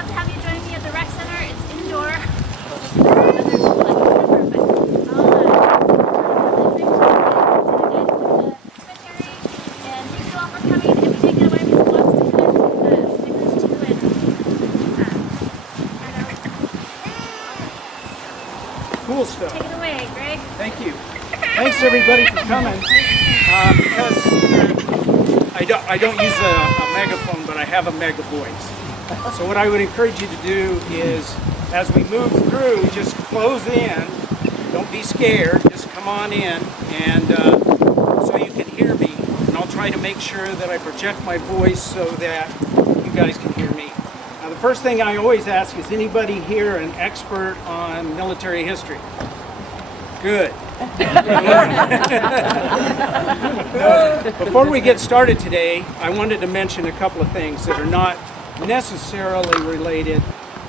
love to have you join me at the rec center. It's indoor. Cool stuff. Take it away, Greg. Thank you. Thanks everybody for coming. Because I don't use a megaphone, but I have a mega voice. So what I would encourage you to do is, as we move through, just close in. Don't be scared. Just come on in, and so you can hear me. And I'll try to make sure that I project my voice so that you guys can hear me. Now, the first thing I always ask is, anybody here an expert on military history? Good. Before we get started today, I wanted to mention a couple of things that are not necessarily related,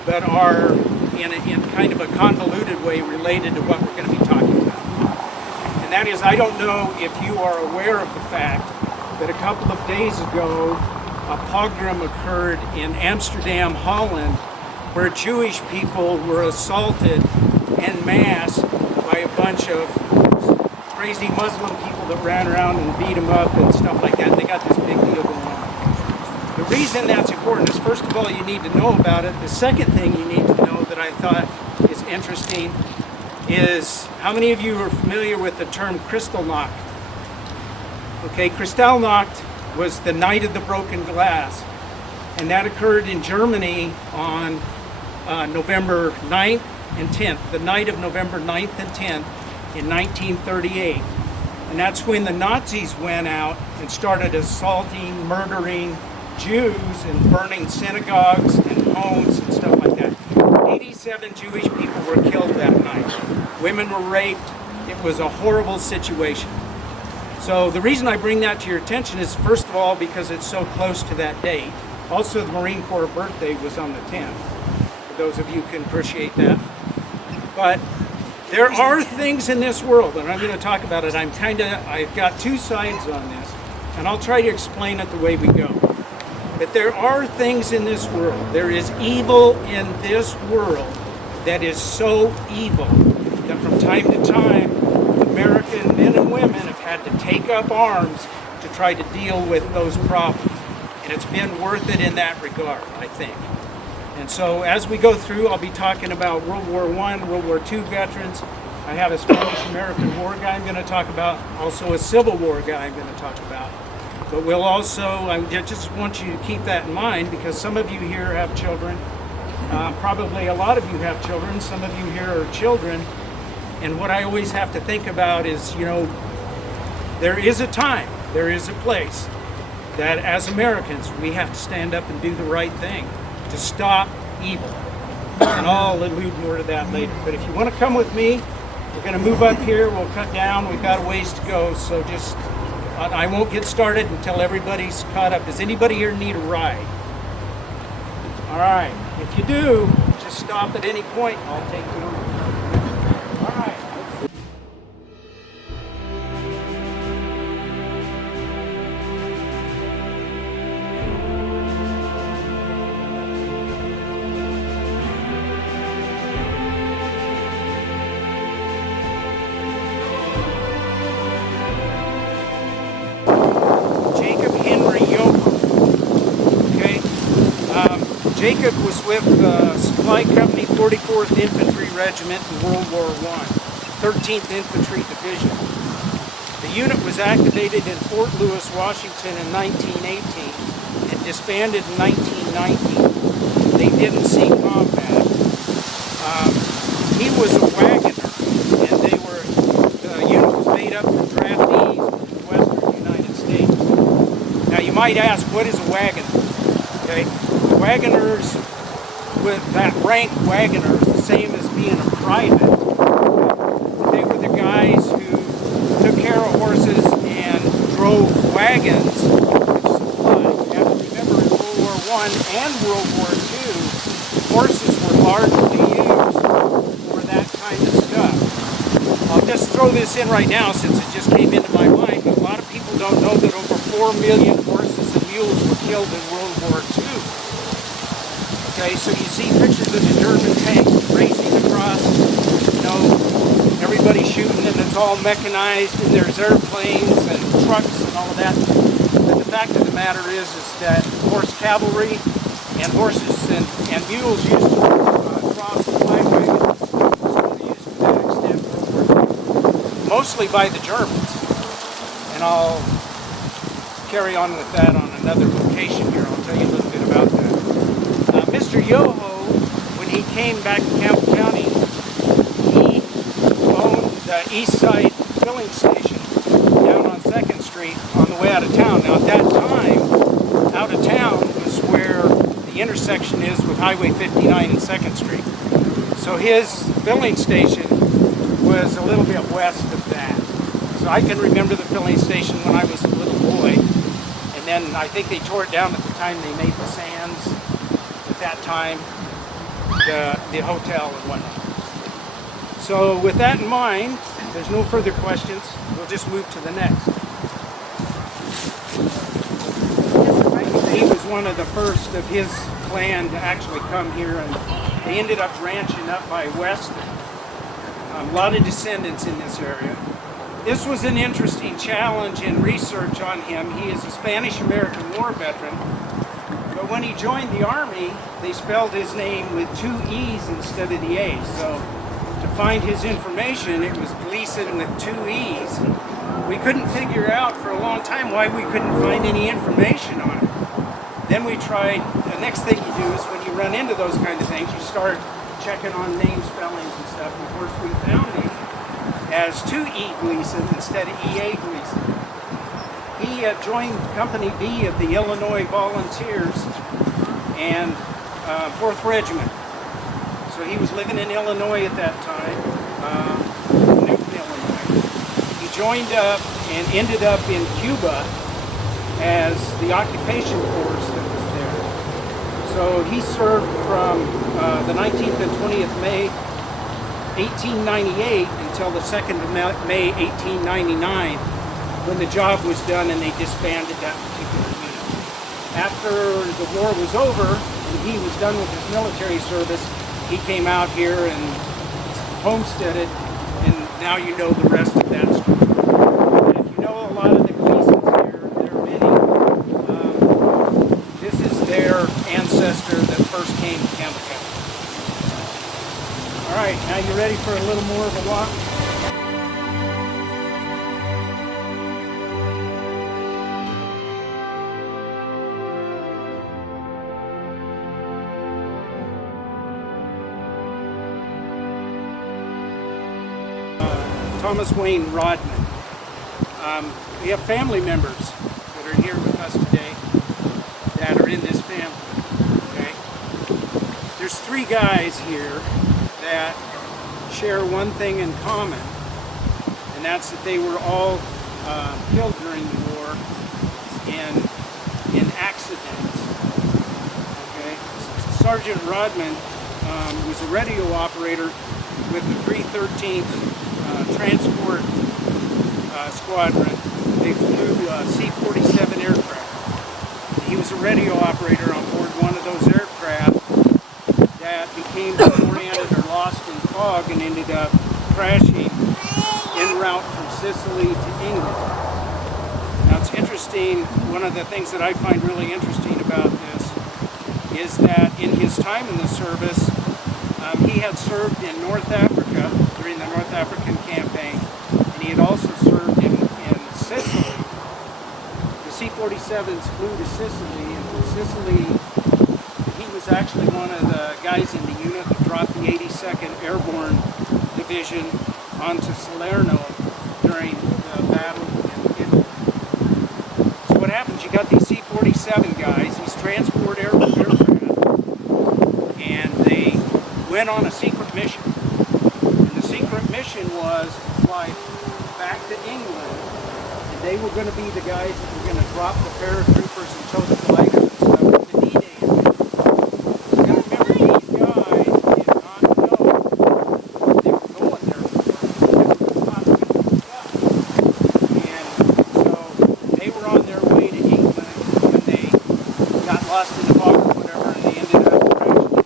but are in kind of a convoluted way related to what we're going to be talking about. And that is, I don't know if you are aware of the fact that a couple of days ago, a pogrom occurred in Amsterdam, Holland, where Jewish people were assaulted en masse by a bunch of crazy Muslim people that ran around and beat them up and stuff like that. They got this big deal going on. The reason that's important is, first of all, you need to know about it. The second thing you need to know that I thought is interesting is, how many of you are familiar with the term Kristallnacht? Okay, Kristallnacht was the night of the broken glass, and that occurred in Germany on November 9th and 10th, the night of November 9th and 10th in 1938. And that's when the Nazis went out and started assaulting, murdering Jews and burning synagogues and homes and stuff like that. 87 Jewish people were killed that night. Women were raped. It was a horrible situation. So the reason I bring that to your attention is, first of all, because it's so close to that date. Also, the Marine Corps birthday was on the 10th, for those of you who can appreciate that. But there are things in this world, and I'm going to talk about it. I've got two sides on this, and I'll try to explain it the way we go. But there are things in this world. There is evil in this world that is so evil that from time to time, American men and women have had to take up arms to try to deal with those problems. And it's been worth it in that regard, I think. And so as we go through, I'll be talking about World War I, World War II veterans. I have a Spanish-American War guy I'm going to talk about, also a Civil War guy I'm going to talk about. But we'll also, I just want you to keep that in mind, because some of you here have children. Probably a lot of you have children. Some of you here are children. And what I always have to think about is, there is a time, there is a place that as Americans, we have to stand up and do the right thing to stop evil. And I'll allude more to that later. But if you want to come with me, we're going to move up here, we'll cut down, we've got a ways to go, so I won't get started until everybody's caught up. Does anybody here need a ride? All right, if you do, just stop at any point and I'll take you over. All right. Jacob was with Supply Company 44th Infantry Regiment in World War I, 13th Infantry Division. The unit was activated in Fort Lewis, Washington in 1918 and disbanded in 1919. They didn't see combat. He was a wagoner, and the unit was made up of draftees from the western United States. Now you might ask, what is a wagoner? Okay. Wagoners, with that rank wagoner, is the same as being a private. They were the guys who took care of horses and drove wagons with supplies. You have to remember, in World War I and World War II, horses were largely used for that kind of stuff. I'll just throw this in right now since it just came into my mind, but a lot of people don't know that over 4 million horses and mules were killed in World War II. Okay, so you see pictures of the German tanks racing across, everybody shooting, and it's all mechanized, and there's airplanes and trucks and all of that. But the fact of the matter is that horse cavalry and horses and mules used to cross the highway, so they used to that extent mostly by the Germans. And I'll carry on with that on another location here. I'll tell you a little bit about that. Mr. Yoho, when he came back to Campbell County, he owned the East Side filling station down on 2nd Street on the way out of town. Now at that time, out of town was where the intersection is with Highway 59 and 2nd Street. So his filling station was a little bit west of that. So I can remember the filling station when I was a little boy. And then I think they tore it down at the time they made the Sands. At that time, the hotel and whatnot. So with that in mind, there's no further questions. We'll just move to the next. He was one of the first of his clan to actually come here, and they ended up ranching up by Weston. A lot of descendants in this area. This was an interesting challenge in research on him. He is a Spanish-American War veteran, but when he joined the Army, they spelled his name with 2 E's instead of the A's. So to find his information, it was Gleason with 2 E's. We couldn't figure out for a long time why we couldn't find any information on him. Then we tried, the next thing you do is when you run into those kind of things, you start checking on name spellings and stuff. And of course, we found him as 2E Gleason instead of EA Gleason. He joined Company B of the Illinois Volunteers and 4th Regiment. So he was living in Illinois at that time, Newton, Illinois. He joined up and ended up in Cuba as the occupation force that was there. So he served from the 19th and 20th May 1898 until the 2nd of May 1899, when the job was done and they disbanded that particular unit. After the war was over and he was done with his military service, he came out here and homesteaded, and now you know the rest of that story. And if you know a lot of the Gleasons here, there are many, this is their ancestor that first came to Campbell County. All right, now you ready for a little more of a walk? Thomas Wayne Rodman. We have family members that are here with us today that are in this family. Okay, there's 3 guys here that share one thing in common, and that's that they were all killed during the war in accidents. Okay, Sergeant Rodman was a radio operator with the 313th Transport Squadron. They flew C-47 aircraft. He was a radio operator on board one of those aircraft that became disoriented or lost in fog and ended up crashing en route from Sicily to England. Now it's interesting, one of the things that I find really interesting about this is that in his time in the service, he had served in North Africa during the North African campaign, and he had also served in Sicily. The C-47s flew to Sicily, and from Sicily, he was actually one of the guys in the unit that dropped the 82nd Airborne Division onto Salerno during the battle in Italy. So what happens, you got these C-47 guys, these transport aircraft, and they went on a secret mission. And the secret mission was to fly back to England, and they were going to be the guys that were going to drop the paratroopers and tow the flag and stuff into D-Day. You got to remember, these guys did not know what they were going there for. They were possibly stuck. And so they were on their way to England when they got lost in the fog or whatever, and they ended up crashing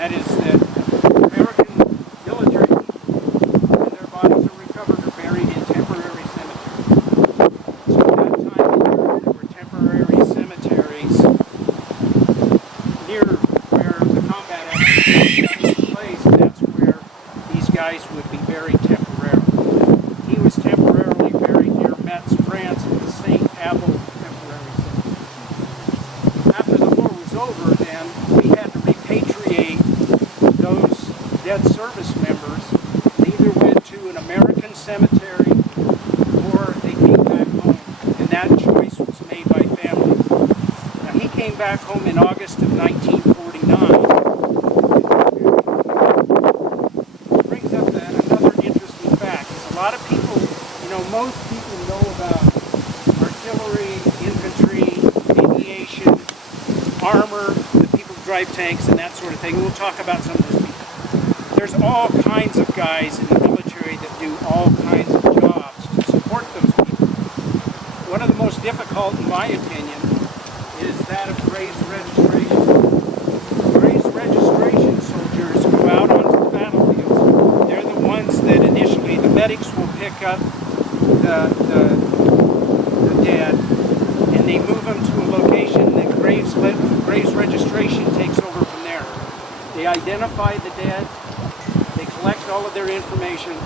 That is that American military people and their bodies are recovered are buried in temporary cemeteries. So at that time of year, there were temporary cemeteries near where the combat action took place, and that's where these guys would be buried temporarily. He was temporarily buried near Metz, France, in the St. Abel temporary cemetery. After the war was over, then, we had to repatriate those dead service members. They either went to an American cemetery or they came back home, and that choice was made by families. Now, he came back home in August of 1949. It brings up another interesting fact. A lot of people, most people know about artillery, infantry, aviation, armor, the people who drive tanks, and that sort of thing. We'll talk about some of those people. There's all kinds of guys in the military that do all kinds of jobs to support those people. One of the most difficult, in my opinion, is that of graves registration. Graves registration soldiers go out onto the battlefield. They're the ones that initially, the medics will pick up the dead, and they move them to a location that graves registration takes over from there. They identify the dead, they collect all of their information,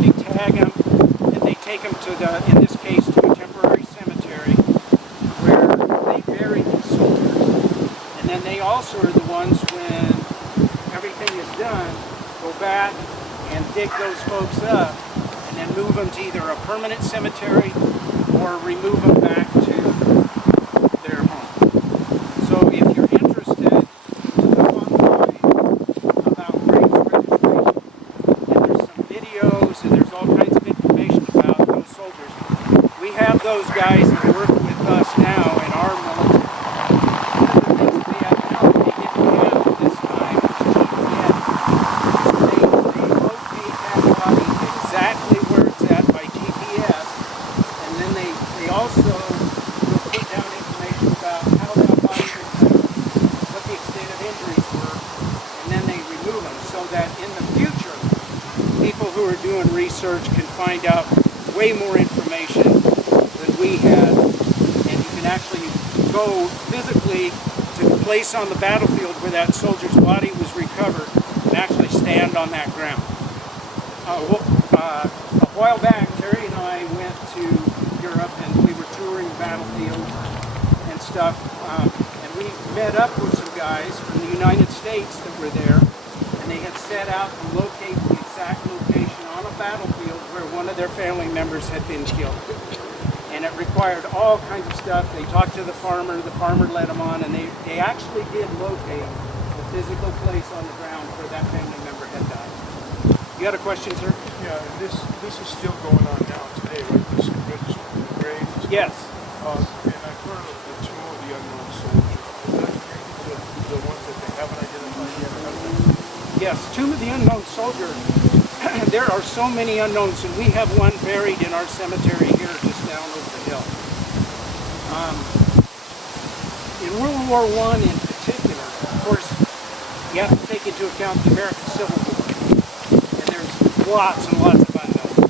they tag them, and they take them to in this case, to a temporary cemetery where they bury these soldiers. And then they also are the ones, when everything is done, go back and dig those folks up and then move them to either a permanent cemetery or remove them back to their home. So if you're interested, look up online about graves registration. And there's some videos and there's all kinds of information about those soldiers. We have those guys that work with us now in our military. One of the things that they have now that they didn't have at this time, they locate that body exactly where it's at by GPS, and then they also will put down information about how that body was found, what the extent of injuries were, and then they remove them so that in the future, people who are doing research can find out way more information than we had, and you can actually go physically to the place on the battlefield where that soldier's body was recovered and actually stand on that ground. A while back, Terry and I went to Europe and we were touring battlefields and stuff, and we met up with some guys from the United States that were there, and they had set out to locate the exact location on a battlefield where one of their family members had been killed. And it required all kinds of stuff. They talked to the farmer led them on, and they actually did locate the physical place on the ground where that family member had died. You had a question, sir? Yeah, this is still going on now today, right? This registry of the graves. Yes. And I've heard of the Tomb of the Unknown Soldier. Is that the ones that they haven't identified yet? Yes, Tomb of the Unknown Soldier. There are so many unknowns, and we have one buried in our cemetery here just down over the hill. In World War I in particular, of course, you have to take into account the American Civil War. And there's lots and lots of unknowns.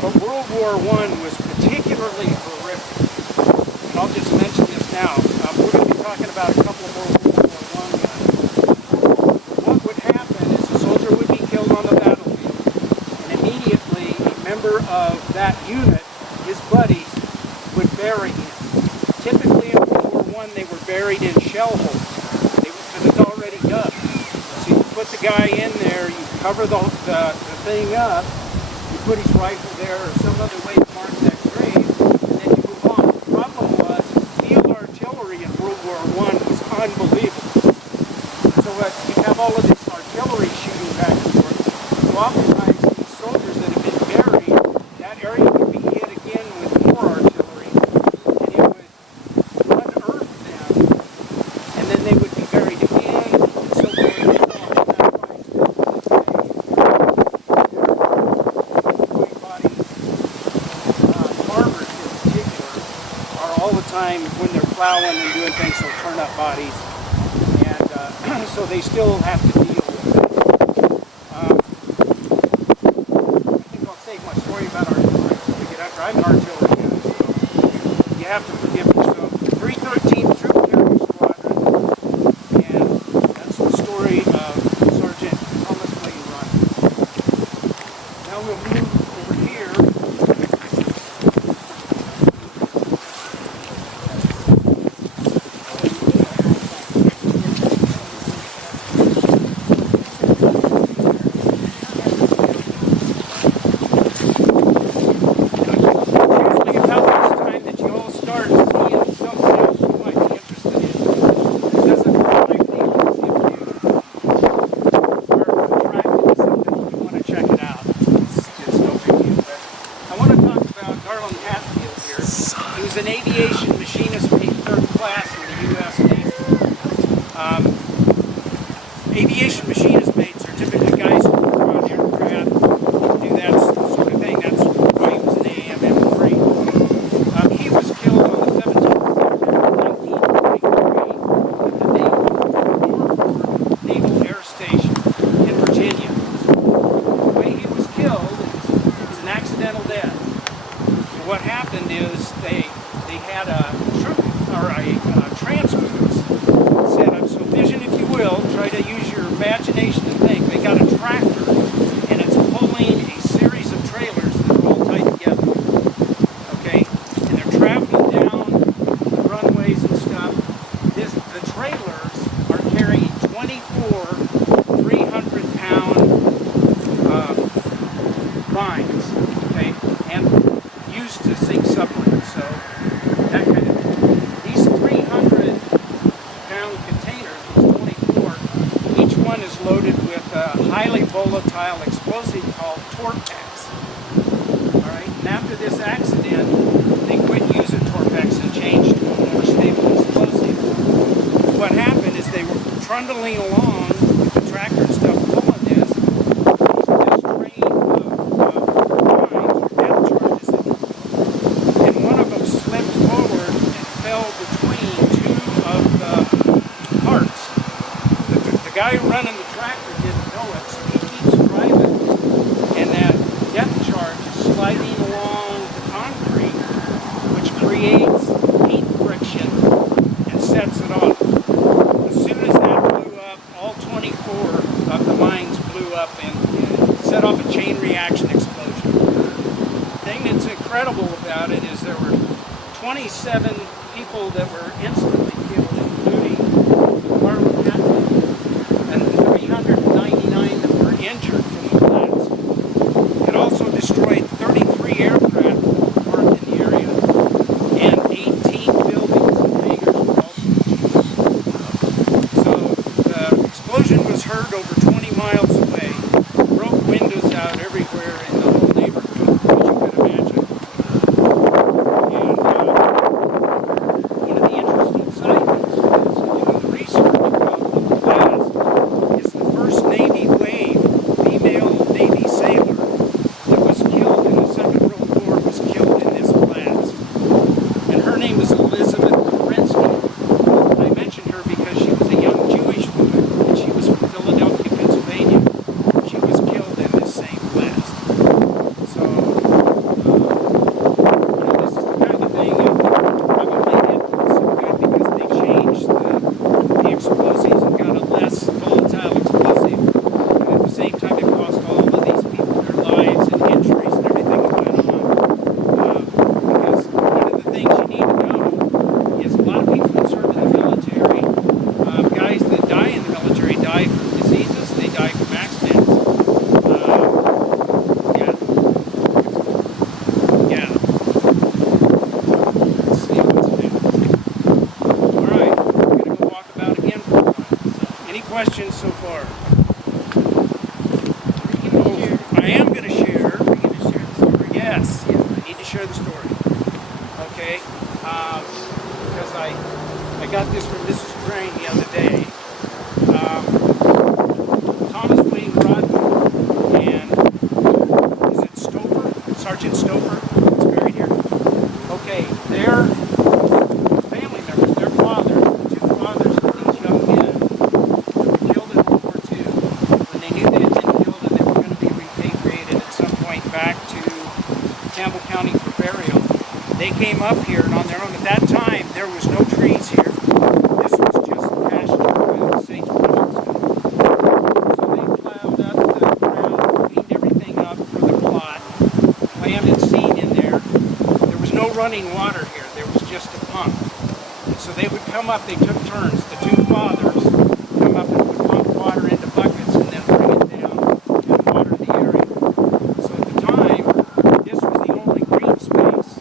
But World War I was particularly horrific. And I'll just mention this now. We're going to be talking about a couple more World War I guys. What would happen is a soldier would be killed on the battlefield, and immediately a member of that unit, his buddies, would bury him. Typically in World War I, they were buried in shell holes because it's already dug. So you put the guy in there, you cover the thing up, you put his rifle there or some other way to mark that grave, and then you move on. The problem was field artillery in World War I was unbelievable. So you have all of this artillery shooting back and forth. So oftentimes these soldiers that have been buried, that area would be hit again with more artillery, and it would unearth them, and then they would be buried again, and so forth. Farmers in particular are all the time, when they're plowing and doing things, they'll turn up bodies. And so they still have to deal with it. I think I'll save my story about artillery to get after. I'm an artillery guy, so you have to forgive me. So 313th Troop Carrier Squadron, and that's the story of Sergeant Thomas Wayne Ryan. Now we'll move over here. An aviation machinist made third class in the U.S. Navy. Aviation machinist mates are typically guys who work on aircraft, do that sort of thing. That's why he was an AMM3. He was killed on the 17th of September 1923 at the Naval Air Station in Virginia. The way he was killed is an accidental death. So what happened is they had a transmitter set up, so vision if you will, try to use your imagination to think. They got a tractor and it's pulling a series of trailers that are all tied together. Okay? And they're traveling down the runways and stuff. The trailers are carrying 24 300-pound mines, okay, and used to sink submarines. So that kind of thing. These 300-pound containers, these 24, each one is loaded with a highly volatile explosive called Torpex. All right, and after this accident, they quit using Torpex and changed to a more stable explosive. What happened is they were trundling along with the tractor and stuff pulling this. This train of mines or depth charges, and one of them slipped forward and fell between two of the parts. The guy running the tractor didn't know it, so he keeps driving, and that depth charge is sliding along the concrete, which creates heat friction and sets it off. As soon as that blew up, all 24 of the mines blew up and set off a chain reaction explosion. The thing that's incredible about it is there were 27 people that were instantly killed, including Marlon Hatfield, and 399 that were injured from the blast. It also destroyed 33 aircraft parked in the area, and 18 buildings and hangars were also destroyed. So the explosion was heard over 20 miles away, broke windows out everywhere in the whole neighborhood, as you could imagine. And one of the interesting side notes is, doing the research about the blast, is the first Navy wave female Navy sailor that was killed in the Second World War was killed in this blast. And her name was Elizabeth Kerensky. I mentioned her because she was a young Jewish woman, and she was from Philadelphia, Pennsylvania. She was killed in this same blast. So, this is the kind of thing that probably did so good because they changed the explosives and got a less volatile explosive. And at the same time, it cost all of these people their lives and injuries and everything that went on. Because one of the things you need to know is a lot of people that serve in the military, guys that die in the military die from diseases, they die from accidents. Yeah. Let's see what's next. Alright, we're going to go walk about again for a while. Any questions so far? I am going to share. Are you going to share the story? Yes. I need to share the story. Okay. Because I got this from Mrs. Crane the other day. Thomas Wayne Rodman and is it Stover? Sergeant Stover? It's buried here. Okay, their family members, their fathers, the two fathers of these young men that were came up here and on their own. At that time, there was no trees here. This was just pasture with sagebrush and stuff. So they plowed up the ground, cleaned everything up for the plot, planted seed in there. There was no running water here. There was just a pump. And so they would come up, they took turns. The two fathers come up and would pump water into buckets and then bring it down and water the area. So at the time, this was the only green space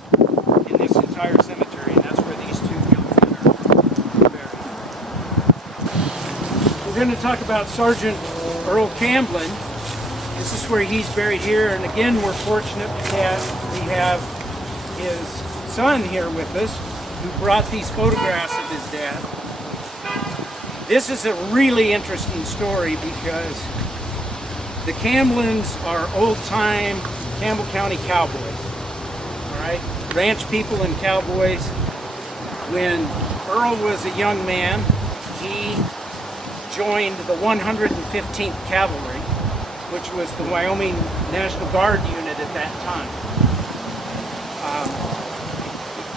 in this entire cemetery, and that's where these two gentlemen are buried. We're going to talk about Sergeant Earl Camblin. This is where he's buried here, and again, we're fortunate that we have his son here with us, who brought these photographs of his dad. This is a really interesting story because the Camblins are old-time Campbell County cowboys. All right, ranch people and cowboys. When Earl was a young man, he joined the 115th Cavalry, which was the Wyoming National Guard unit at that time.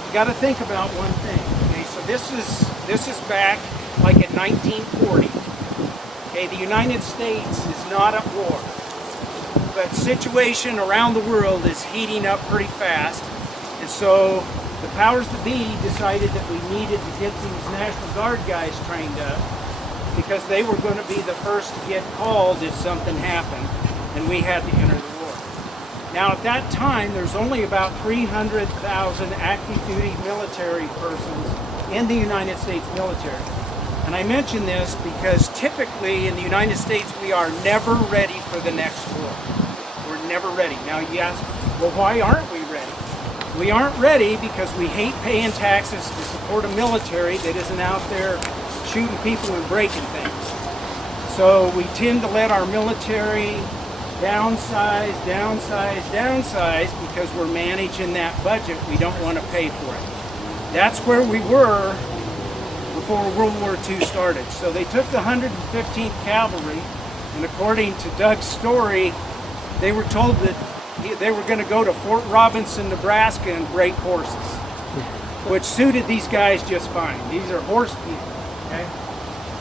You got to think about one thing. Okay, so this is back like in 1940. Okay, the United States is not at war, but situation around the world is heating up pretty fast, and so the powers that be decided that we needed to get these National Guard guys trained up because they were going to be the first to get called if something happened, and we had to enter the war. Now at that time, there's only about 300,000 active duty military persons in the United States military. And I mention this because typically in the United States, we are never ready for the next war. We're never ready. Now you ask, well, why aren't we ready? We aren't ready because we hate paying taxes to support a military that isn't out there shooting people and breaking things. So we tend to let our military downsize because we're managing that budget. We don't want to pay for it. That's where we were before World War II started. So they took the 115th Cavalry, and according to Doug's story, they were told that they were going to go to Fort Robinson, Nebraska and break horses, which suited these guys just fine. These are horse people, okay?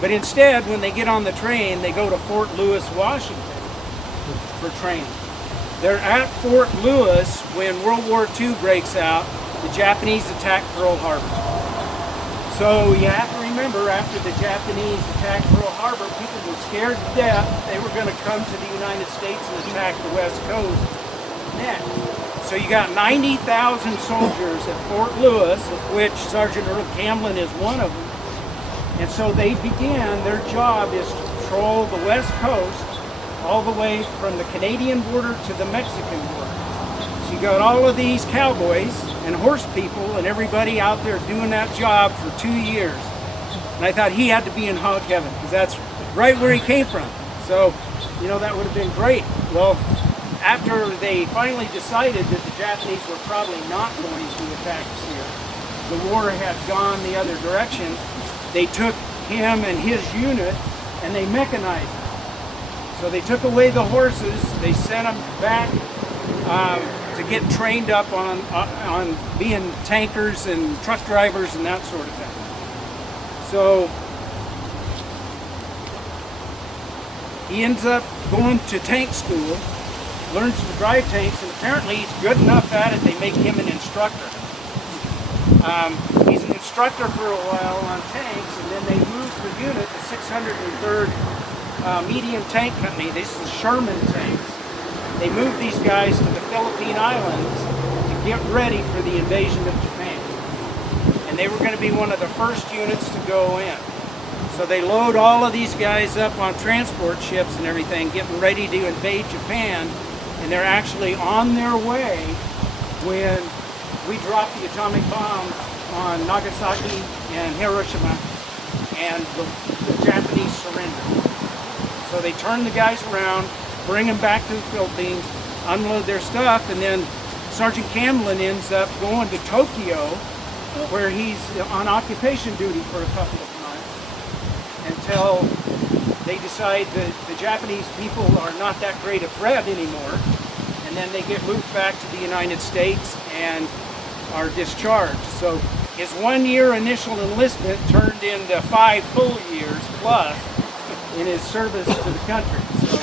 But instead, when they get on the train, they go to Fort Lewis, Washington for training. They're at Fort Lewis when World War II breaks out. The Japanese attack Pearl Harbor. So you have to remember, after the Japanese attacked Pearl Harbor, people were scared to death they were going to come to the United States and attack the West Coast next. So you got 90,000 soldiers at Fort Lewis, of which Sergeant Earl Camblin is one of them. And so they began, their job is to patrol the West Coast all the way from the Canadian border to the Mexican border. So you got all of these cowboys and horse people and everybody out there doing that job for 2 years. And I thought he had to be in hog heaven because that's right where he came from. So, you know, that would have been great. Well, after they finally decided that the Japanese were probably not going to attack us here, the war had gone the other direction, they took him and his unit and they mechanized them. So they took away the horses, they sent them back to get trained up on being tankers and truck drivers and that sort of thing. So he ends up going to tank school, learns to drive tanks, and apparently he's good enough at it, they make him an instructor. He's an instructor for a while on tanks, and then they move the unit to 603rd Medium Tank Company. This is Sherman tanks. They moved these guys to the Philippine Islands to get ready for the invasion of Japan. And they were going to be one of the first units to go in. So they load all of these guys up on transport ships and everything, getting ready to invade Japan. And they're actually on their way when we dropped the atomic bomb on Nagasaki and Hiroshima, and the Japanese surrendered. So they turn the guys around, bring them back to the Philippines, unload their stuff, and then Sergeant Camblin ends up going to Tokyo, where he's on occupation duty for a couple of months, until they decide that the Japanese people are not that great a threat anymore, and then they get moved back to the United States, and are discharged. So his 1 year initial enlistment turned into 5 full years plus in his service to the country. So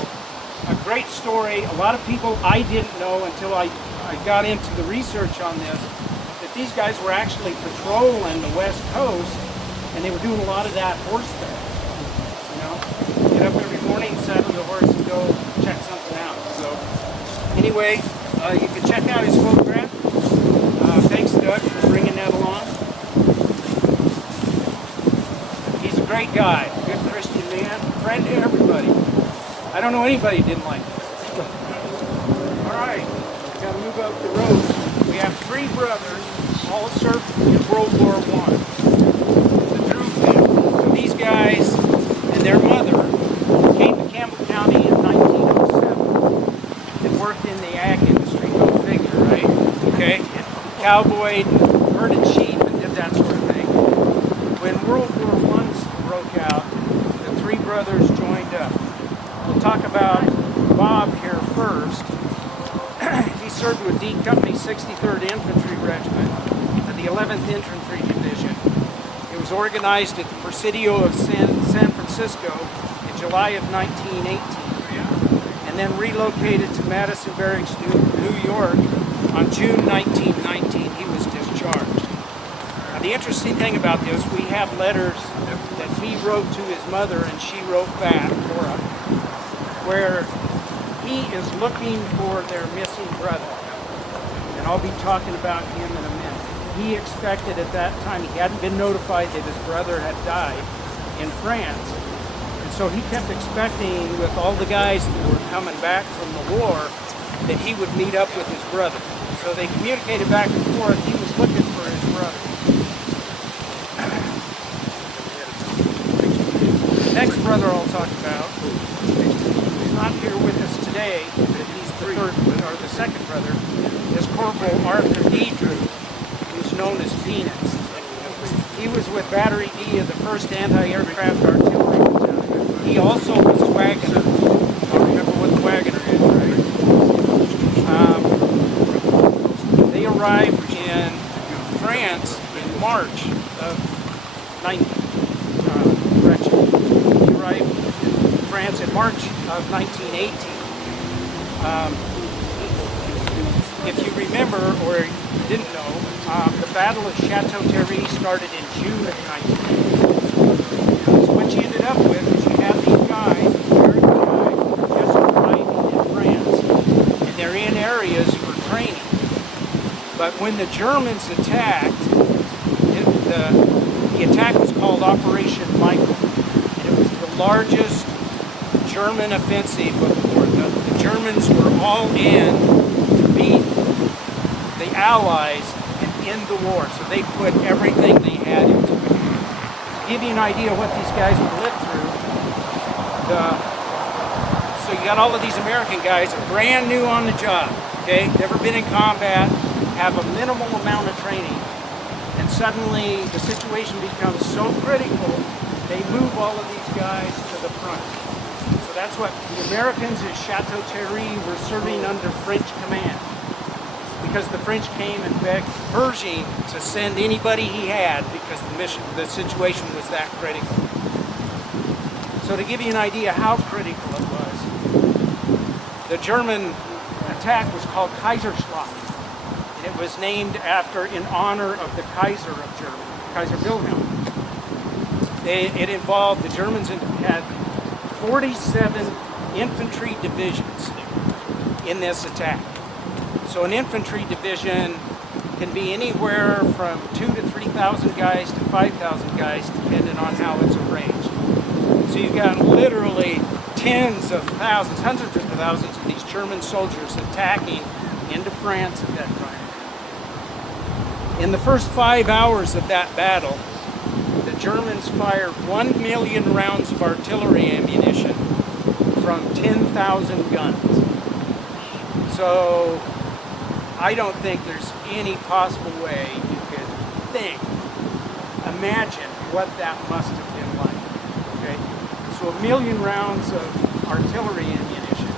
a great story. A lot of people I didn't know until I got into the research on this, that these guys were actually patrolling the West Coast, and they were doing a lot of that horseback. You know, get up every morning, saddle the horse, and go check something out. So anyway, you can check out his photograph. Thanks, Doug, for bringing that along. He's a great guy, good Christian man, friend to everybody. I don't know anybody who didn't like this. All right, we got to move up the road. We have 3 brothers, all served in World War I. The Drew family. So these guys and their mother came to Campbell County in 1907 and worked in the ag industry. Go figure, right? Okay. Cowboyed, herded sheep, and did that sort of thing. When World War I broke out, the 3 brothers joined up. We'll talk about Bob here first. He served with D Company 63rd Infantry Regiment of the 11th Infantry Division. It was organized at the Presidio of San Francisco in July of 1918, and then relocated to Madison Barracks, New York on June 1919. He was discharged. Now, the interesting thing about this, we have letters that he wrote to his mother and she wrote back, Laura, where he is looking for their missing brother. And I'll be talking about him in a minute. He expected at that time, he hadn't been notified that his brother had died in France. And so he kept expecting, with all the guys that were coming back from the war, that he would meet up with his brother. So they communicated back and forth. He was looking for his brother. The next brother I'll talk about is not here with us today, but he's the second brother, is Corporal Arthur D. Drew, who's known as Phoenix. He was with Battery D of the 1st Anti-Aircraft Artillery Battalion. He also was a wagoner. I remember what the wagoner is, right? They arrived in France in March of 1918. If you remember, or you didn't know, the Battle of Chateau Thierry started in June of 1918. So what you ended up with is you have these guys, American guys, who are just arriving in France, and they're in areas for training. But when the Germans attacked, the attack was called Operation Michael, and it was the largest German offensive of the war. The Germans were all in to beat the Allies and end the war, so they put everything they had into it. To give you an idea of what these guys would live through, so you got all of these American guys, are brand new on the job, okay, never been in combat, have a minimal amount of training, and suddenly the situation becomes so critical, they move all of these guys to the front. So that's what the Americans at Chateau Thierry were serving under French command, because the French came and begged Pershing to send anybody he had because the situation was that critical. So to give you an idea how critical it was, the German attack was called Kaiserschlacht, and it was named in honor of the Kaiser of Germany, Kaiser Wilhelm. It involved, the Germans had 47 infantry divisions in this attack. So an infantry division can be anywhere from 2,000 to 3,000 guys to 5,000 guys, depending on how it's arranged. So you've got literally tens of thousands, hundreds of thousands of these German soldiers attacking into France at that time. In the first 5 hours of that battle, the Germans fired 1 million rounds of artillery ammunition from 10,000 guns. So I don't think there's any possible way you could imagine what that must have been like. Okay, so 1 million rounds of artillery ammunition.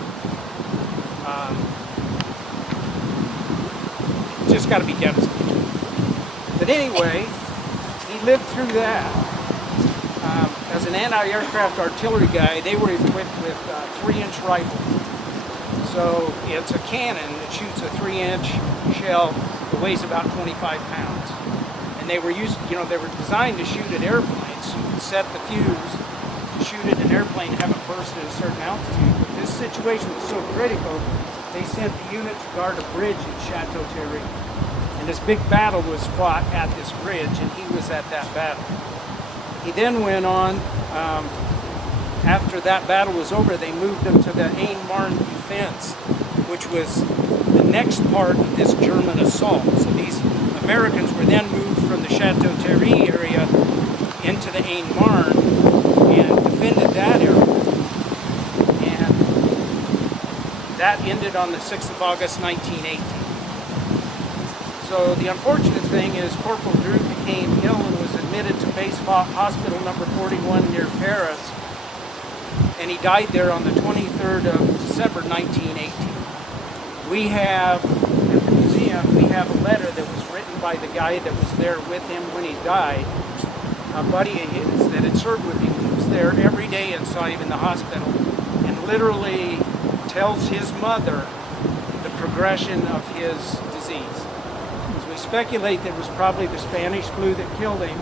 Just got to be devastating. But anyway, he lived through that. As an anti-aircraft artillery guy, they were equipped with 3-inch rifles. So it's a cannon that shoots a 3-inch shell that weighs about 25 pounds. And they were they were designed to shoot at airplanes. So you could set the fuse to shoot at an airplane and have it burst at a certain altitude. But this situation was so critical, they sent the unit to guard a bridge in Chateau Thierry. And this big battle was fought at this bridge, and he was at that battle. He then went on, after that battle was over, they moved him to the Aisne-Marne defense, which was the next part of this German assault. So these Americans were then moved from the Chateau Thierry area into the Aisne-Marne and defended that area. And that ended on the 6th of August, 1918. So the unfortunate thing is Corporal Drew became ill and was admitted to base hospital number 41 near Paris, and he died there on the 23rd of December 1918. We have, at the museum, we have a letter that was written by the guy that was there with him when he died, a buddy of his that had served with him. He was there every day and saw him in the hospital, and literally tells his mother the progression of his disease. We speculate that it was probably the Spanish flu that killed him,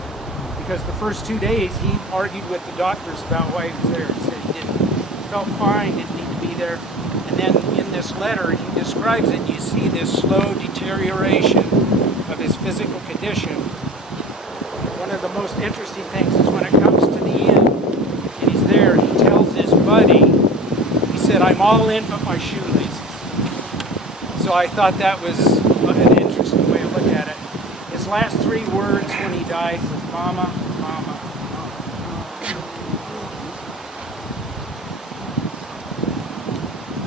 because the first 2 days he argued with the doctors about why he was there. He said he felt fine, didn't need to be there. And then in this letter he describes it. You see this slow deterioration of his physical condition. One of the most interesting things is when it comes to the end and he's there, he tells his buddy, he said, "I'm all in but my shoelaces." So I thought that was an interesting way to look at it. His last 3 words when he died was "Mama, Mama, Mama."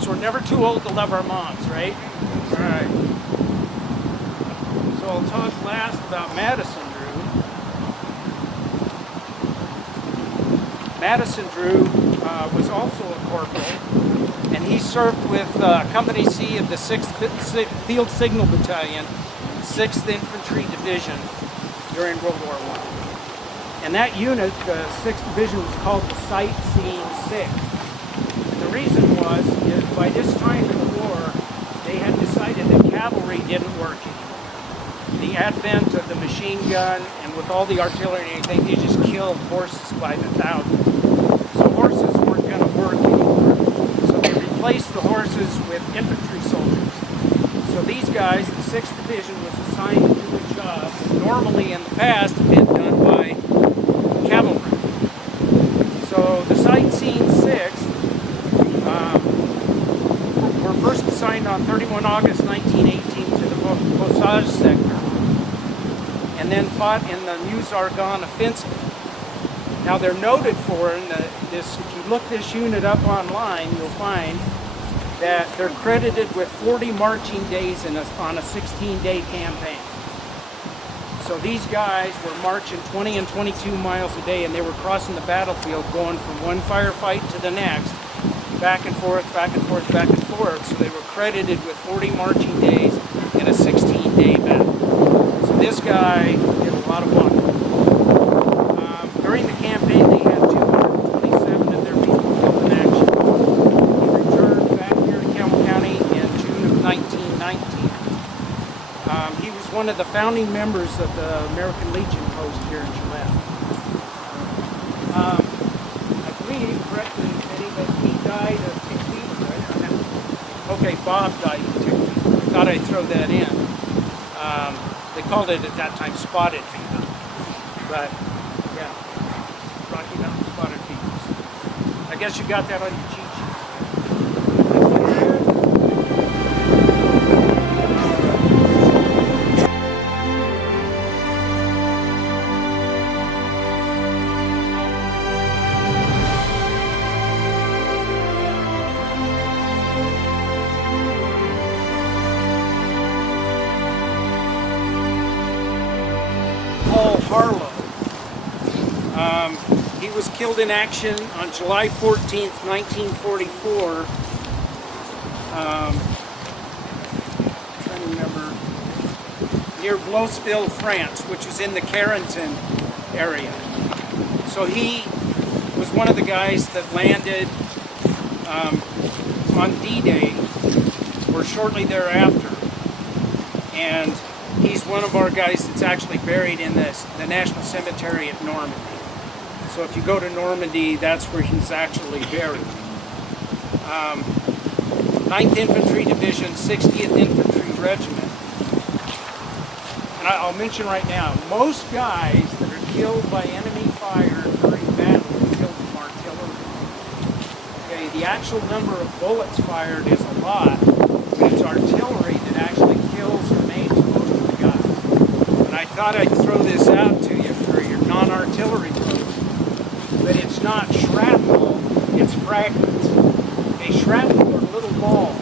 So we're never too old to love our moms, right? All right. So I'll talk last about Madison Drew. Madison Drew was also a corporal, and he served with Company C of the 6th Field Signal Battalion, 6th Infantry Division during World War I. And that unit, the 6th Division, was called the Sightseeing 6th. And the reason is by this time in the war, they had decided that cavalry didn't work anymore. The advent of the machine gun and with all the artillery and everything, they just killed horses by the thousands. So horses weren't going to work anymore. So they replaced the horses with infantry soldiers. So these guys, the 6th Division, was assigned to do a job that normally in the past had been done by cavalry. So the Sightseeing 6th were first assigned on 31 August 1918 to the Bosage sector, and then fought in the Meuse-Argonne offensive. Now they're noted for, this, if you look this unit up online, you'll find that they're credited with 40 marching days on a 16-day campaign. So these guys were marching 20 and 22 miles a day, and they were crossing the battlefield going from one firefight to the next, back and forth, back and forth, back and forth. So they were credited with 40 marching days in a 16-day battle. So this guy did a lot of walking. During the campaign, they had 227 of their people killed in action. He returned back here to Campbell County in June of 1919. He was one of the founding members of the American Legion post here in Gillette. I believe, correctly, that he died of tick fever, right? Okay, Bob died of tick fever. I thought I'd throw that in. They called it at that time spotted fever. But, yeah, Rocky Mountain spotted fever. I guess you got that on your cheat sheet. Harlow. He was killed in action on July 14th, 1944. I'm trying to remember. near Blosseville, France, which is in the Carentan area. So he was one of the guys that landed on D-Day or shortly thereafter. And he's one of our guys that's actually buried in the National Cemetery at Normandy. So if you go to Normandy, that's where he's actually buried. 9th Infantry Division, 60th Infantry Regiment. And I'll mention right now, most guys that are killed by enemy fire during battle are killed from artillery. Okay, the actual number of bullets fired is a lot, but it's artillery that actually kills or maims most of the guys. And I thought I'd throw this out to you for your non-artillery folks, but it's not shrapnel, it's fragments. Okay, shrapnel are little balls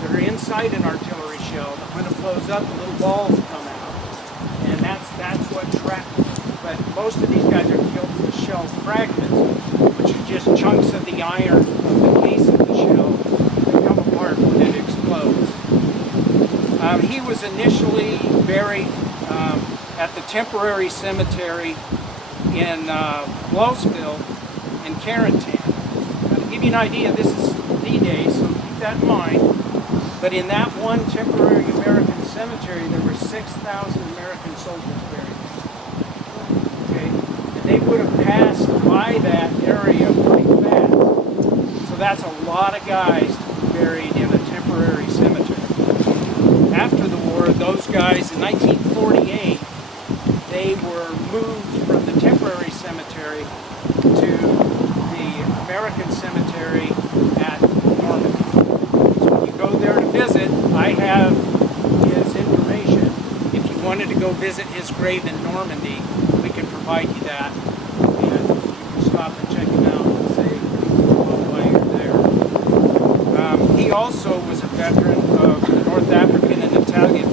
that are inside an artillery shell that when it blows up, the little balls come out. And that's what shrapnel is. But most of these guys are killed with shell fragments, which are just chunks of the iron of the case of the shell that come apart when it explodes. He was initially buried at the temporary cemetery in Blosseville in Carentan. Now, to give you an idea, this is D-Day, so keep that in mind. But in that one temporary American cemetery, there were 6,000 American soldiers buried. Okay? And they would have passed by that area pretty fast. So that's a lot of guys to be buried in a temporary cemetery. After the war, those guys, in 1948, they were moved from the temporary cemetery to the American cemetery at Normandy. Go there to visit. I have his information. If you wanted to go visit his grave in Normandy, we can provide you that. And you can stop and check him out and say hello while you're there. He also was a veteran of the North African and Italian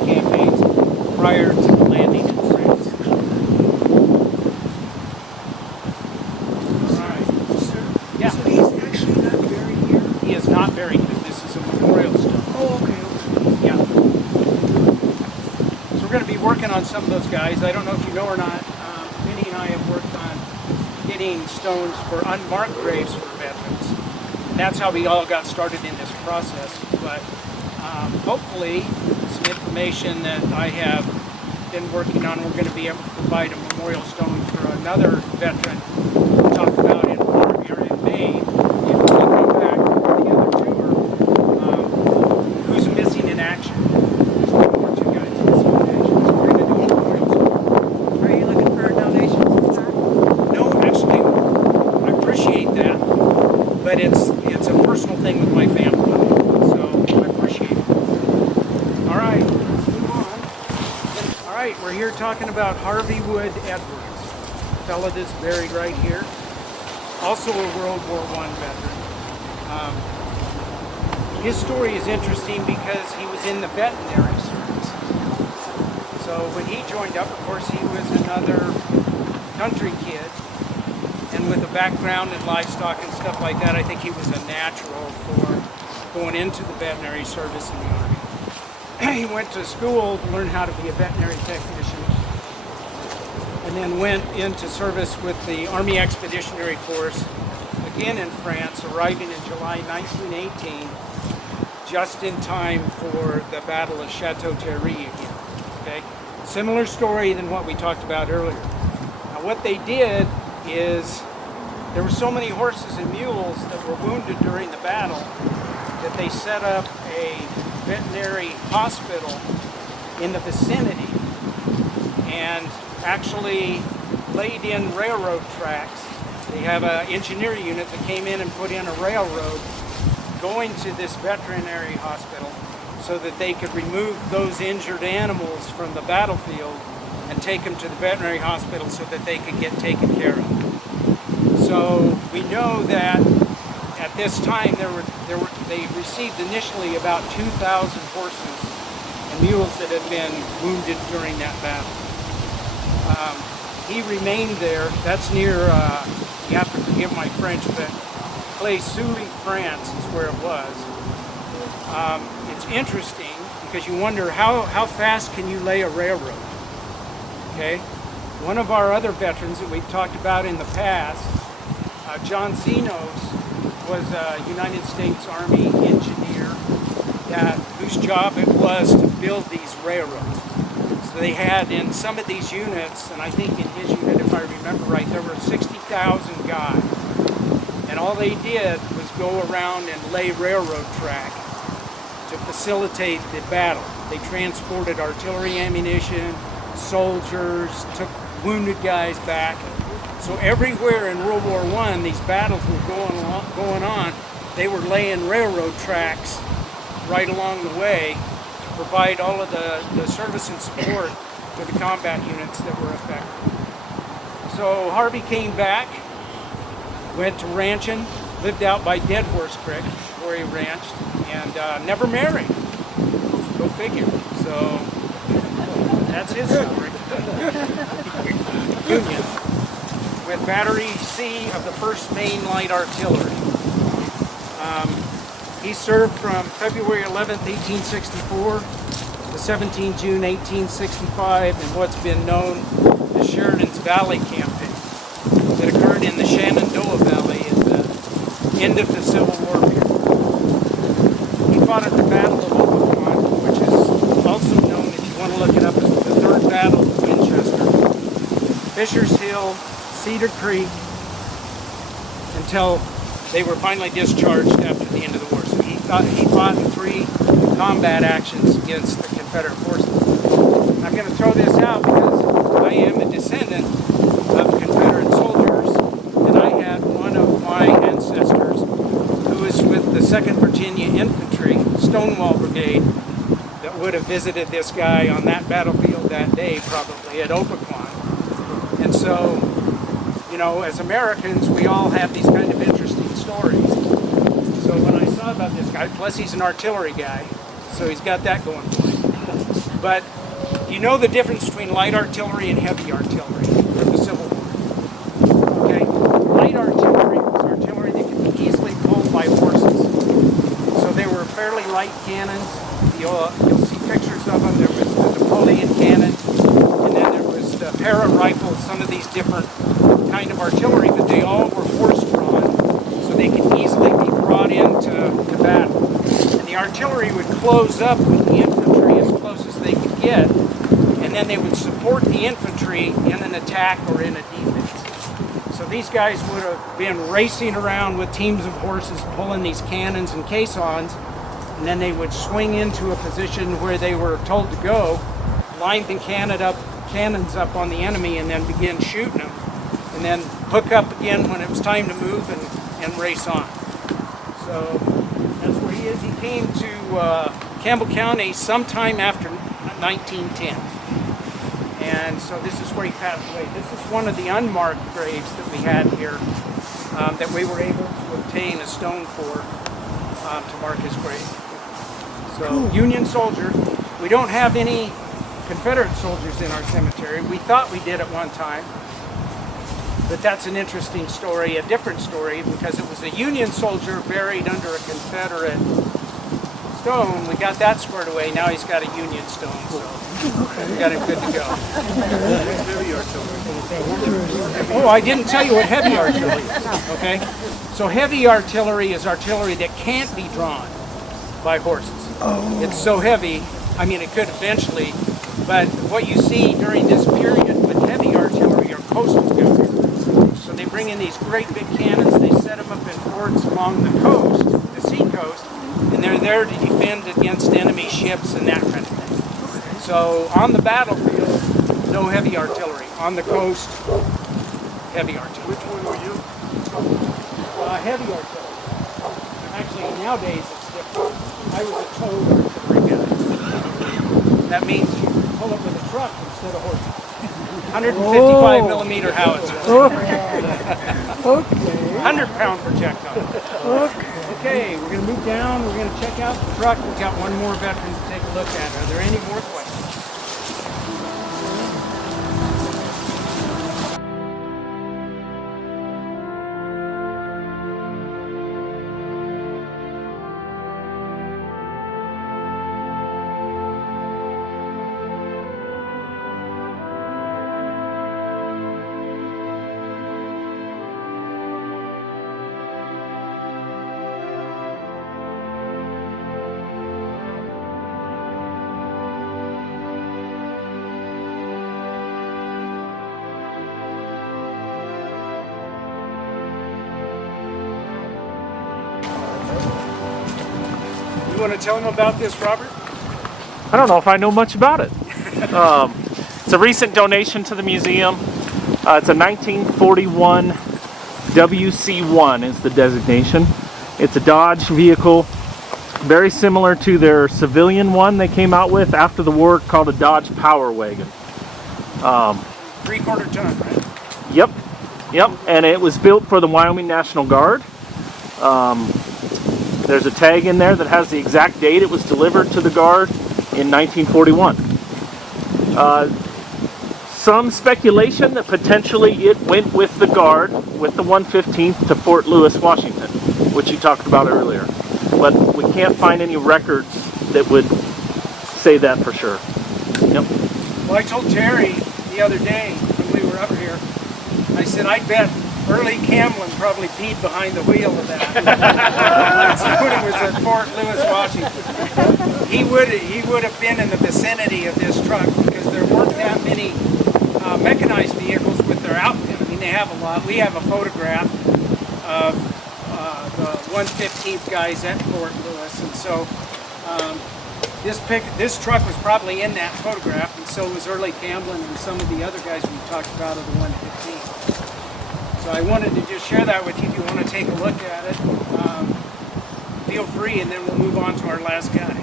campaigns prior to the landing in France. All right. Yeah. So he's actually not buried here? He is not buried here. This is a memorial stone. Oh, okay. Yeah. So we're going to be working on some of those guys. I don't know if you know or not, Minnie and I have worked on getting stones for unmarked graves for veterans. And that's how we all got started in this process. But hopefully some information that I have been working on, we're going to be able to provide a memorial stone for another veteran we'll talk about in Marbury in May. If we go back for the other tour, who's missing in action. There's one more two guys missing in action. So we're going to do a memorial stone. Are you looking for donations, sir? No, actually, I appreciate that, but it's a personal thing with my family, so I appreciate it. All right, let's move on. All right, we're here talking about Harvey Wood Edwards, fellow that's buried right here, also a World War I veteran. His story is interesting because he was in the veterinary service. So when he joined up, of course, he was another country kid, and with a background in livestock and stuff like that, I think he was a natural for going into the veterinary service in the Army. He went to school to learn how to be a veterinary technician, and then went into service with the Army Expeditionary Force, again in France, arriving in July 1918, just in time for the Battle of Chateau Thierry again. Okay? Similar story than what we talked about earlier. Now what they did is, there were so many horses and mules that were wounded during the battle that they set up a veterinary hospital in the vicinity and actually laid in railroad tracks. They have an engineering unit that came in and put in a railroad going to this veterinary hospital so that they could remove those injured animals from the battlefield and take them to the veterinary hospital so that they could get taken care of. So we know that at this time they received initially about 2,000 horses and mules that had been wounded during that battle. He remained there. That's near, you have to forgive my French, but Clay-Souilly, France is where it was. It's interesting because you wonder how fast can you lay a railroad? Okay, one of our other veterans that we've talked about in the past, John Zenos, was a United States Army engineer whose job it was to build these railroads. So they had in some of these units, and I think in his unit, if I remember right, there were 60,000 guys. And all they did was go around and lay railroad track to facilitate the battle. They transported artillery ammunition, soldiers, took wounded guys back. So everywhere in World War I, these battles were going on, they were laying railroad tracks right along the way to provide all of the service and support to the combat units that were affected. So Harvey came back, went to ranching, lived out by Dead Horse Creek where he ranched, and never married. Go figure. So that's his story. Union with Battery C of the 1st Maine Light Artillery. He served from February 11th, 1864 to 17 June 1865 in what's been known as Sheridan's Valley Campaign that occurred in the Shenandoah Valley at the end of the Civil War period. He fought at the Battle of Opequon, which is also known, if you want to look it up, as the 3rd Battle of Winchester, Fisher's Hill, Cedar Creek, until they were finally discharged after the end of the war. So he fought in 3 combat actions against the Confederate forces. I'm going to throw this out because I am a descendant of Confederate soldiers, and I had one of my ancestors who was with the 2nd Virginia Infantry Stonewall Brigade that would have visited this guy on that battlefield that day, probably at Opequon. And so, you know, as Americans, we all have these kind of interesting stories. So when I saw about this guy, plus he's an artillery guy, so he's got that going for him. But you know the difference between light artillery and heavy artillery from the Civil War. Okay, light artillery was artillery that could be easily pulled by horses. So they were fairly light cannons. You'll see pictures of them. There was the Napoleon cannon, and then there was the Para rifles, some of these different kind of artillery, but they all were horse-drawn, so they could easily be brought into battle. And the artillery would close up with the infantry as close as they could get, and then they would support the infantry in an attack or in a defense. So these guys would have been racing around with teams of horses pulling these cannons and caissons, and then they would swing into a position where they were told to go, line the cannons up on the enemy, and then begin shooting them, and then hook up again when it was time to move and race on. So that's where he is. He came to Campbell County sometime after 1910. And so this is where he passed away. This is one of the unmarked graves that we had here that we were able to obtain a stone for to mark his grave. So Union soldier. We don't have any Confederate soldiers in our cemetery. We thought we did at one time. But that's an interesting story, a different story, because it was a Union soldier buried under a Confederate stone. We got that squared away. Now he's got a Union stone, so we got him good to go. Oh, I didn't tell you what heavy artillery is, okay? So heavy artillery is artillery that can't be drawn by horses. It's so heavy, I mean, it could eventually, but what you see during this period with heavy artillery are coastal guns. So they bring in these great big cannons, they set them up in forts along the coast, the sea coast, and they're there to defend against enemy ships and that kind of thing. So on the battlefield, no heavy artillery. On the coast, heavy artillery. Which one were you? Heavy artillery. Actually, nowadays it's different. I was a towed artillery guy. That means you pull up with a truck instead of horses. 155 millimeter howitzer. Okay. 100-pound projectile. Okay, we're going to move down. We're going to check out the truck. We've got one more veteran to take a look at. Are there any more questions? You want to tell them about this, Robert? I don't know if I know much about it. It's a recent donation to the museum. It's a 1941 WC1 is the designation. It's a Dodge vehicle, very similar to their civilian one they came out with after the war called a Dodge Power Wagon. 3/4 ton, right? Yep, and it was built for the Wyoming National Guard. There's a tag in there that has the exact date it was delivered to the Guard in 1941. Some speculation that potentially it went with the Guard, with the 115th to Fort Lewis, Washington, which you talked about earlier. But we can't find any records that would say that for sure. Yep. Well, I told Terry the other day when we were up here, I said, I bet early Camlin probably peed behind the wheel of that. When it was at Fort Lewis, Washington. He would have been in the vicinity of this truck because there weren't that many mechanized vehicles with their outfit. I mean, they have a lot. We have a photograph of the 115th guys at Fort Lewis, and so this truck was probably in that photograph, and so was Early Camblin and some of the other guys we talked about of the 115th. So I wanted to just share that with you. If you want to take a look at it, feel free, and then we'll move on to our last guy.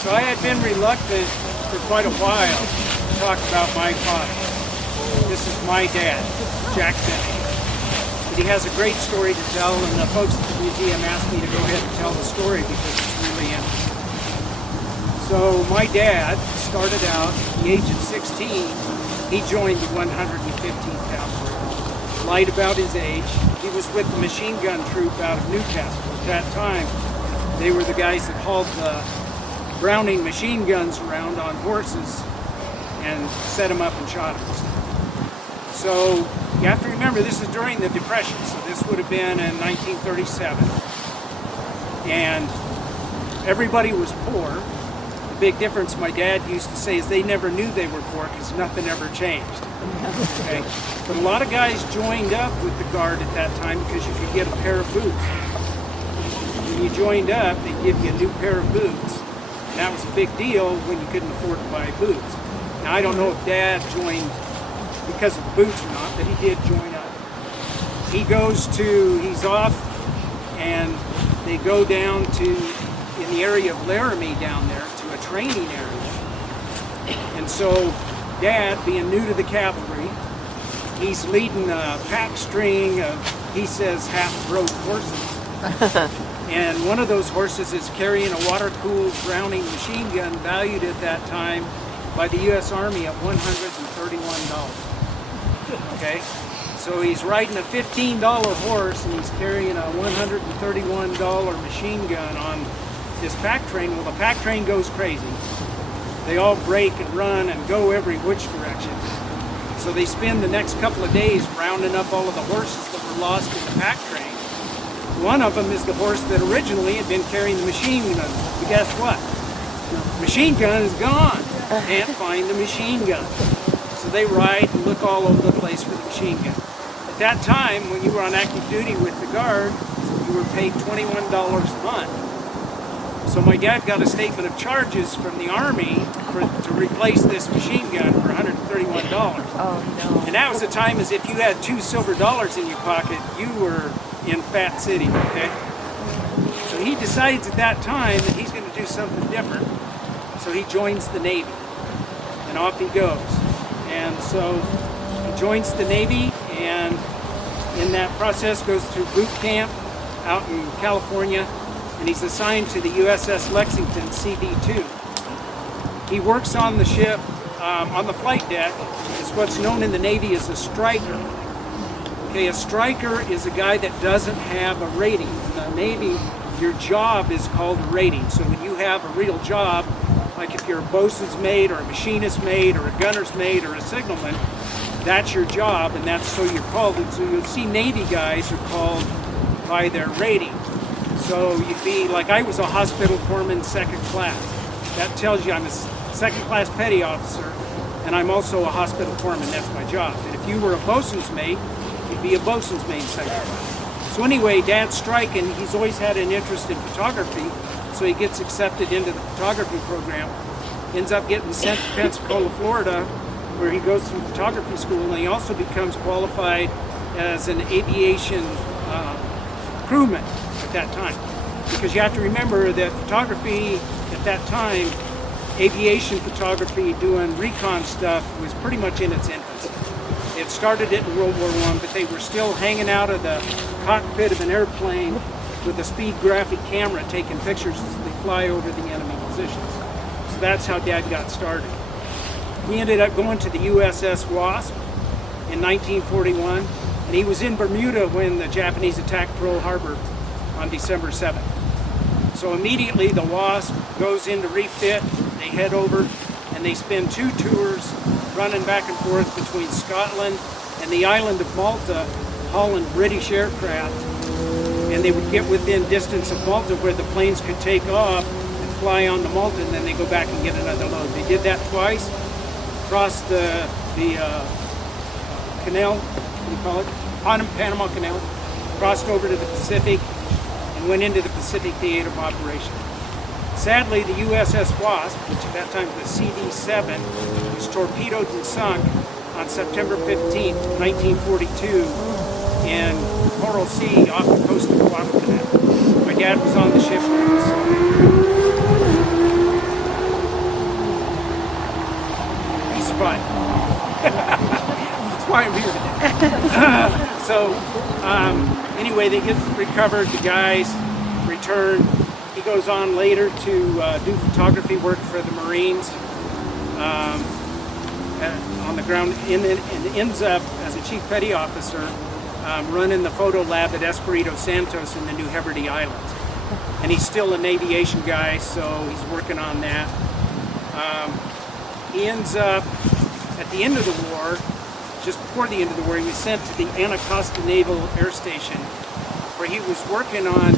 So I had been reluctant for quite a while to talk about my father. This is my dad, Jack Bennick. But he has a great story to tell, and the folks at the museum asked me to go ahead and tell the story because it's really interesting. So my dad started out at the age of 16. He joined the 115th Cavalry. Lied about his age. He was with the machine gun troop out of Newcastle. At that time, they were the guys that hauled the Browning machine guns around on horses and set them up and shot them. So you have to remember this is during the Depression, so this would have been in 1937. And everybody was poor. The big difference my dad used to say is they never knew they were poor because nothing ever changed. Okay? But a lot of guys joined up with the Guard at that time because you could get a pair of boots. When you joined up, they'd give you a new pair of boots. And that was a big deal when you couldn't afford to buy boots. Now, I don't know if Dad joined because of boots or not, but he did join up. He's off, and they go down to, in the area of Laramie down there, to a training area. And so, Dad, being new to the cavalry, he's leading a pack string of, he says, half-broke horses. And one of those horses is carrying a water-cooled Browning machine gun valued at that time by the U.S. Army at $131. Okay? So he's riding a $15 horse and he's carrying a $131 machine gun on this pack train. Well, the pack train goes crazy. They all break and run and go every which direction. So they spend the next couple of days rounding up all of the horses that were lost in the pack train. One of them is the horse that originally had been carrying the machine gun. But guess what? The machine gun is gone. Can't find the machine gun. So they ride and look all over the place for the machine gun. At that time, when you were on active duty with the Guard, you were paid $21 a month. So my dad got a statement of charges from the Army to replace this machine gun for $131. Oh, no. And that was the time as if you had 2 silver dollars in your pocket, you were in Fat City, okay? So he decides at that time that he's going to do something different. So he joins the Navy, and off he goes. And so he joins the Navy, and in that process goes through boot camp out in California, and he's assigned to the USS Lexington CD-2. He works on the ship, on the flight deck, is what's known in the Navy as a striker. Okay, a striker is a guy that doesn't have a rating. In the Navy, your job is called a rating. So when you have a real job, like if you're a bosun's mate or a machinist mate or a gunner's mate or a signalman, that's your job, and that's so you're called. And so you'll see Navy guys are called by their rating. So you'd be like, I was a hospital corpsman second class. That tells you I'm a second class petty officer, and I'm also a hospital corpsman. That's my job. And if you were a bosun's mate, you'd be a bosun's mate second class. So anyway, Dad's striking. He's always had an interest in photography, so he gets accepted into the photography program. Ends up getting sent to Pensacola, Florida, where he goes through photography school, and he also becomes qualified as an aviation crewman at that time. Because you have to remember that photography at that time, aviation photography, doing recon stuff, was pretty much in its infancy. It started it in World War I, but they were still hanging out of the cockpit of an airplane with a speed graphic camera taking pictures as they fly over the enemy positions. So that's how Dad got started. He ended up going to the USS Wasp in 1941, and he was in Bermuda when the Japanese attacked Pearl Harbor on December 7th. So immediately the Wasp goes into refit, they head over, and they spend 2 tours running back and forth between Scotland and the island of Malta, hauling British aircraft, and they would get within distance of Malta where the planes could take off and fly on to Malta, and then they go back and get another load. They did that twice, crossed the canal, what do you call it? Panama Canal, crossed over to the Pacific, and went into the Pacific Theater of Operation. Sadly, the USS Wasp, which at that time was the CD-7, was torpedoed and sunk on September 15, 1942 in Coral Sea off the coast of Guadalcanal. My dad was on the ship with us. He survived. That's why I'm here today. Anyway, they get recovered, the guys return. He goes on later to do photography work for the Marines on the ground, and ends up as a chief petty officer running the photo lab at Espiritu Santos in the New Hebrides Islands. And he's still an aviation guy, so he's working on that. He ends up, at the end of the war, just before the end of the war, he was sent to the Anacostia Naval Air Station, where he was working on,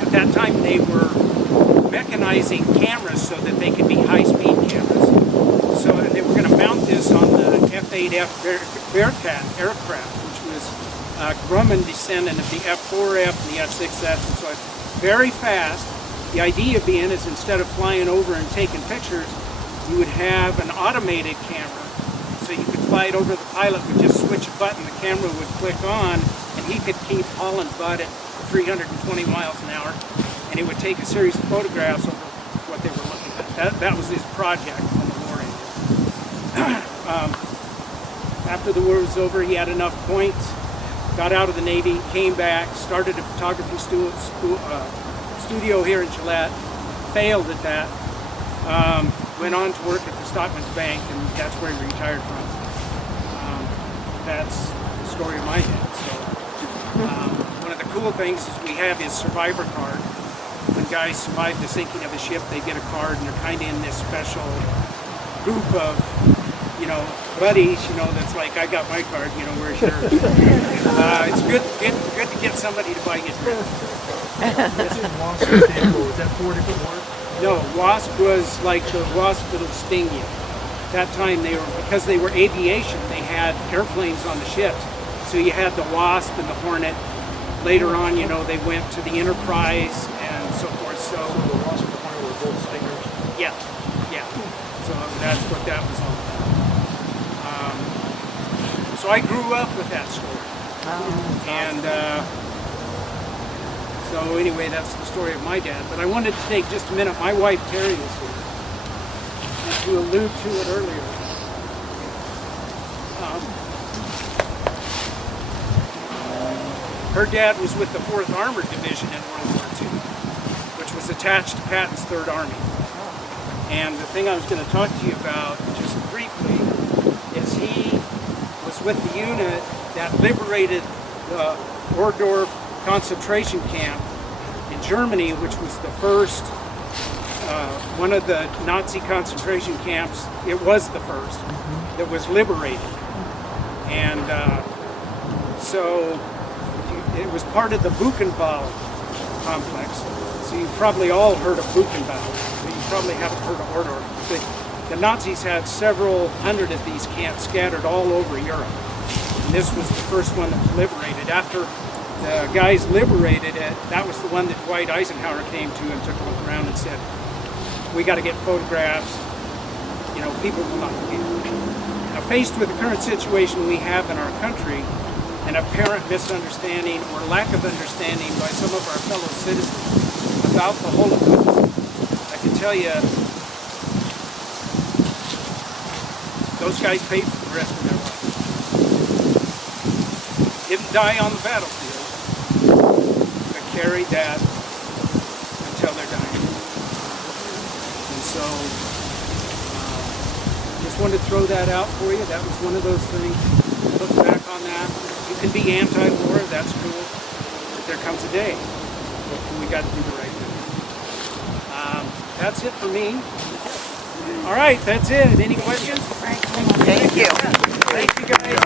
at that time they were mechanizing cameras so that they could be high-speed cameras. So they were going to mount this on the F-8F Bearcat aircraft, which was Grumman descendant of the F-4F and the F-6F, and so it's very fast. The idea being is instead of flying over and taking pictures, you would have an automated camera. So you could fly it over, the pilot would just switch a button, the camera would click on, and he could keep hauling butt at 320 miles an hour, and it would take a series of photographs over what they were looking at. That was his project when the war ended. After the war was over, he had enough points, got out of the Navy, came back, started a photography studio here in Gillette, failed at that, went on to work at the Stockman's Bank, and that's where he retired from. That's the story of my dad. So, one of the cool things is we have his survivor card. When guys survive the sinking of a ship, they get a card, and they're kind of in this special group of, buddies, that's like, I got my card, where's yours? It's good to get somebody to buy you a drink. That's a Wasp example. Is that 4 different words? No, Wasp was like the wasp that'll sting you. That time because they were aviation, they had airplanes on the ships. So you had the Wasp and the Hornet. Later on, they went to the Enterprise and so forth. So the Wasp and the Hornet were both stingers? Yeah. So that's what that was all about. So I grew up with that story. And so anyway, that's the story of my dad. But I wanted to take just a minute. My wife, Terry, is here. And to allude to it earlier. Her dad was with the 4th Armored Division in World War II, which was attached to Patton's 3rd Army. And the thing I was going to talk to you about, just briefly, is he was with the unit that liberated the Ohrdorf concentration camp Germany, which was the first, one of the Nazi concentration camps. It was the first that was liberated. And so it was part of the Buchenwald complex. So you've probably all heard of Buchenwald, but you probably haven't heard of Ohrdruf. But the Nazis had several hundred of these camps scattered all over Europe. And this was the first one that was liberated. After the guys liberated it, that was the one that Dwight Eisenhower came to and took a look around and said, we got to get photographs. You know, people will not be. Now, faced with the current situation we have in our country, an apparent misunderstanding or lack of understanding by some of our fellow citizens about the Holocaust, I can tell you, those guys paid for the rest of their life. Didn't die on the battlefield, but carried that until they're dying. And so, just wanted to throw that out for you. That was one of those things. Look back on that. You can be anti-war, that's cool. But there comes a day when we got to do the right thing. That's it for me. All right, that's it. Any questions? Thank you. Thank you, guys.